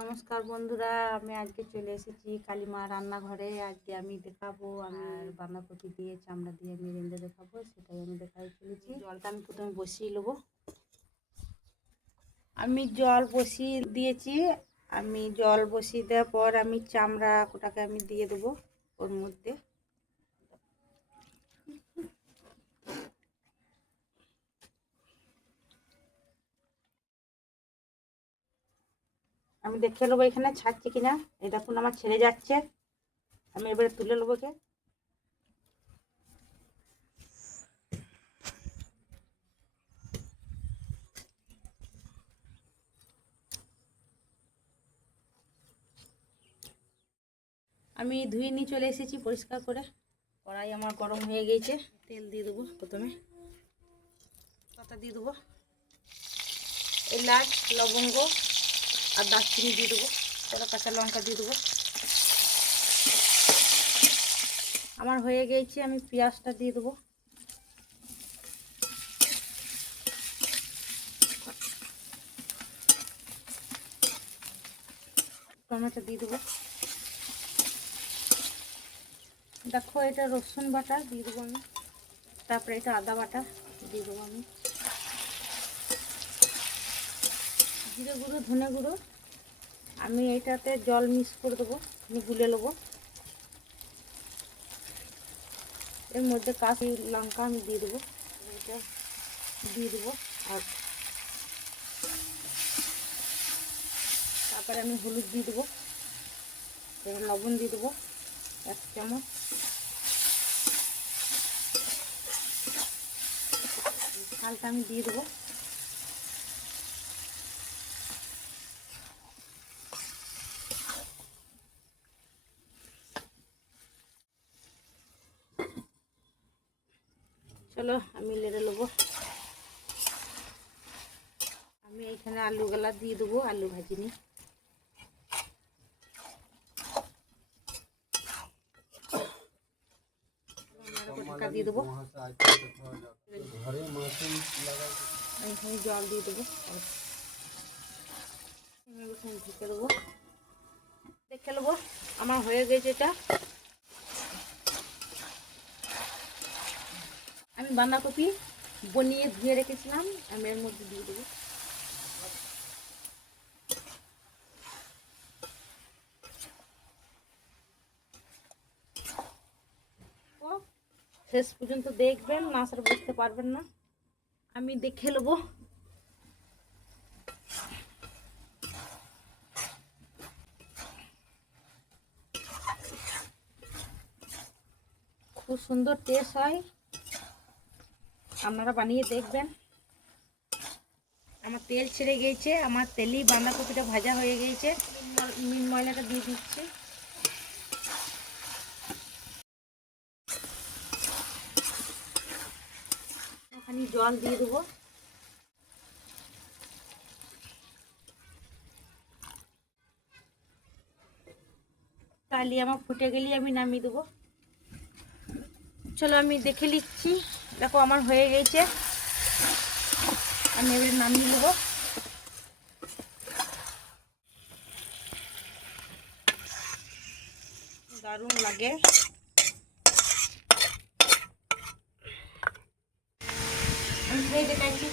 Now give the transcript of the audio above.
নমস্কার বন্ধুরা, আমি আজকে চলে এসেছি কালিমা রান্নাঘরে। আজকে আমি দেখাবো আমি বাঁধাকপি দিয়ে চামড়া দিয়ে আমি রেঁধে দেখাবো, সেটাই আমি দেখাই চলেছি। জলটা আমি প্রথমে বসিয়ে নেবো। আমি জল বসিয়ে দিয়েছি। আমি জল বসিয়ে দেওয়ার পর আমি চামড়া ওটাকে আমি দিয়ে দেবো ওর মধ্যে। আমি দেখে নেবো এখানে ছাড়ছে কিনা। এই দেখুন আমার ছেড়ে যাচ্ছে। আমি এবারে তুলে নেবো কে। আমি ধুয়ে নিয়ে চলে এসেছি পরিষ্কার করে। কড়াই আমার গরম হয়ে গেছে। তেল দিয়ে দেবো প্রথমে, পাতা দিয়ে দেবো, এলাচ লবঙ্গ আর দারচিনি দিয়ে দেবো, কটা কাঁচা লঙ্কা দিয়ে দেবো। আমার হয়ে গেছে, আমি পেঁয়াজটা দিয়ে দেবো। টমেটো দিয়ে দেবো। দেখো এটা রসুন বাটা দিয়ে দেবো আমি। তারপরে এটা আদা বাটা দিয়ে দেবো আমি। জিরে গুঁড়ো ধনে গুঁড়ো আমি এইটাতে জল মিক্স করে দেবো, আমি গুলে নেবো। এর মধ্যে কাঁচা লঙ্কা আমি দিয়ে দেবো, এটা দিয়ে দেবো। আর তারপরে আমি হলুদ দিয়ে দেবো, লবণ দিয়ে দেবো 1 চামচ। চালটা আমি দিয়ে দেবো। চলো আমি লেড়ে নেবো। আমি এখানে আলুগুলা দিয়ে দেবো, আলু ভাজি নিই। ঢাকা দিয়ে দেবো। এখানে জল দিয়ে দেবো, ঢেকে দেবো। দেখে নেবো আমার হয়ে গেছে এটা। আমি বাঁধাকপি বনিয়ে ধুয়ে রেখেছিলাম, আমি এর মধ্যে দিয়ে দেবো। শেষ পর্যন্ত দেখবেন, না স্যার বুঝতে পারবেন না। আমি দেখে নেবো। খুব সুন্দর টেস্ট হয়, আপনারা বানিয়ে দেখবেন। আমার তেল ছেড়ে গিয়েছে, আমার তেলেই বাঁধাকপিটা ভাজা হয়ে গিয়েছে। মিন ময়লাটা দিয়ে দিচ্ছি। ওখানে জল দিয়ে দেবো। তাহলে আমার ফুটে গেলে আমি নামিয়ে দেবো। চলো আমি দেখে নিচ্ছি। দেখো আমার হয়ে গেছে, আমি এবারে নামিয়ে নেবো। দারুণ লাগে। আমি খেয়ে দেখাচ্ছি।